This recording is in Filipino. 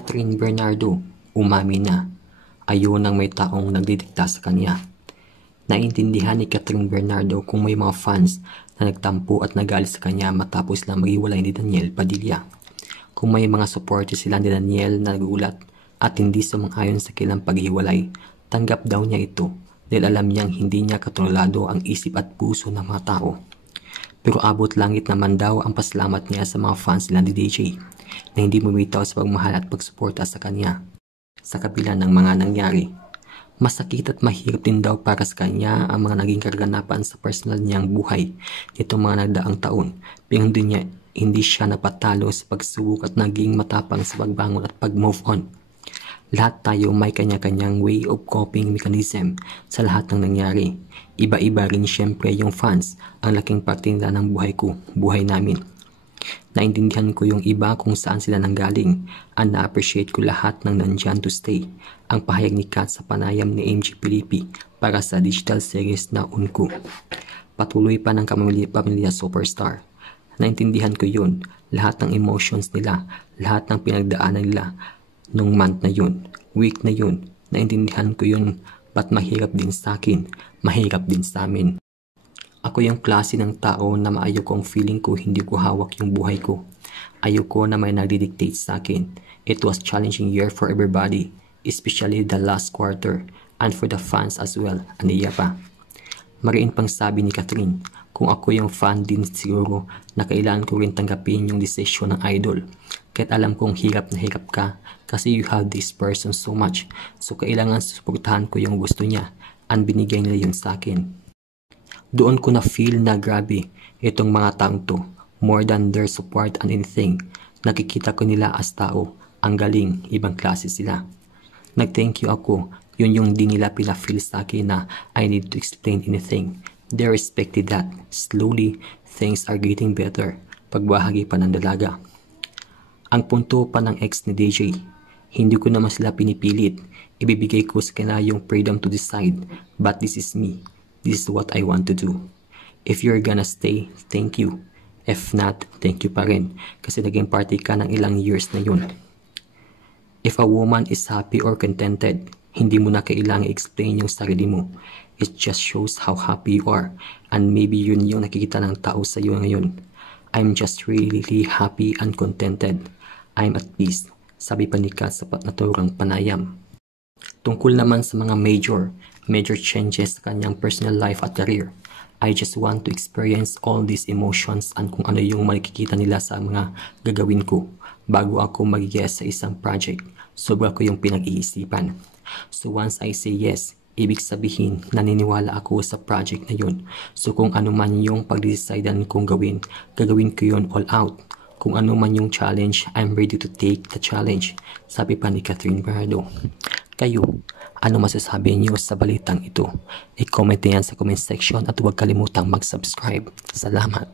Catherine Bernardo, umami na. Ayaw nang may taong nagdidikta sa kanya. Naintindihan ni Catherine Bernardo kung may mga fans na nagtampo at nagalit sa kanya matapos lang maghiwalay ni Daniel Padilla. Kung may mga supporters sila ni Daniel na nagulat at hindi sumang-ayon sa kanilang paghiwalay, tanggap daw niya ito dahil alam niyang hindi niya kontrolado ang isip at puso ng mga tao. Pero abot langit naman daw ang pasalamat niya sa mga fans nila ni DJ na hindi bumitaw sa pagmahal at pagsuporta sa kanya. Sa kabila ng mga nangyari, masakit at mahirap din daw para sa kanya ang mga naging kaganapan sa personal niyang buhay nitong mga nagdaang taon, pero hindi siya napatalo sa pagsubok at naging matapang sa pagbangon at pag-move on. Lahat tayo may kanya-kanyang way of coping mechanism sa lahat ng nangyari. Iba-iba rin siyempre yung fans, ang laking parte nila ng buhay ko, buhay namin. Naintindihan ko yung iba kung saan sila nanggaling, and na-appreciate ko lahat ng nandyan to stay. Ang pahayag ni Kat sa panayam ni MG Pilipi para sa digital series na Unko. Patuloy pa ng pamilya superstar. Naintindihan ko yun, lahat ng emotions nila, lahat ng pinagdaanan nila nung month na yun, week na yun. Naintindihan ko yun, but mahirap din sa akin, mahirap din sa amin. Ako yung klase ng tao na maayaw kong feeling ko hindi ko hawak yung buhay ko. Ayaw ko na may nagdidictate sa akin. It was challenging year for everybody, especially the last quarter, and for the fans as well, aniya pa. Mariin pang sabi ni Catherine, kung ako yung fan din siguro na kailangan ko rin tanggapin yung desisyon ng idol. Kahit alam kong hirap na hirap ka kasi you have this person so much, so kailangan suportahan ko yung gusto niya, and binigay nila yun sa akin. Doon ko na feel na grabe itong mga taong to, more than their support and anything. Nakikita ko nila as tao, ang galing, ibang klase sila. Nag-thank you ako, yun yung di nila pina-feel sa akin na I need to explain anything. They respected that. Slowly, things are getting better. Pagbahagi pa ng dalaga. Ang punto pa ng ex ni DJ, hindi ko naman sila pinipilit. Ibibigay ko sa kanila yung freedom to decide. But this is me. This is what I want to do. If you're gonna stay, thank you. If not, thank you pa rin. Kasi naging party ka ng ilang years na yun. If a woman is happy or contented, hindi mo na kailangang explain yung sarili mo. It just shows how happy you are. And maybe yun yung nakikita ng tao sa iyo ngayon. I'm just really happy and contented. I'm at peace. Sabi pa ni Kat sa naturang panayam. Tungkol naman sa mga major changes sa kanyang personal life at career, I just want to experience all these emotions and kung ano yung makikita nila sa mga gagawin ko bago ako mag-yes sa isang project. Sobra ko yung pinag-iisipan. So once I say yes, ibig sabihin naniniwala ako sa project na yun. So kung ano man yung pag-decidean kong gawin, gagawin ko yun all out. Kung ano man yung challenge, I'm ready to take the challenge. Sabi pa ni Catherine Bernardo. Kayo, ano masasabi niyo sa balitang ito? I-comment yan sa comment section at huwag kalimutang mag-subscribe. Salamat!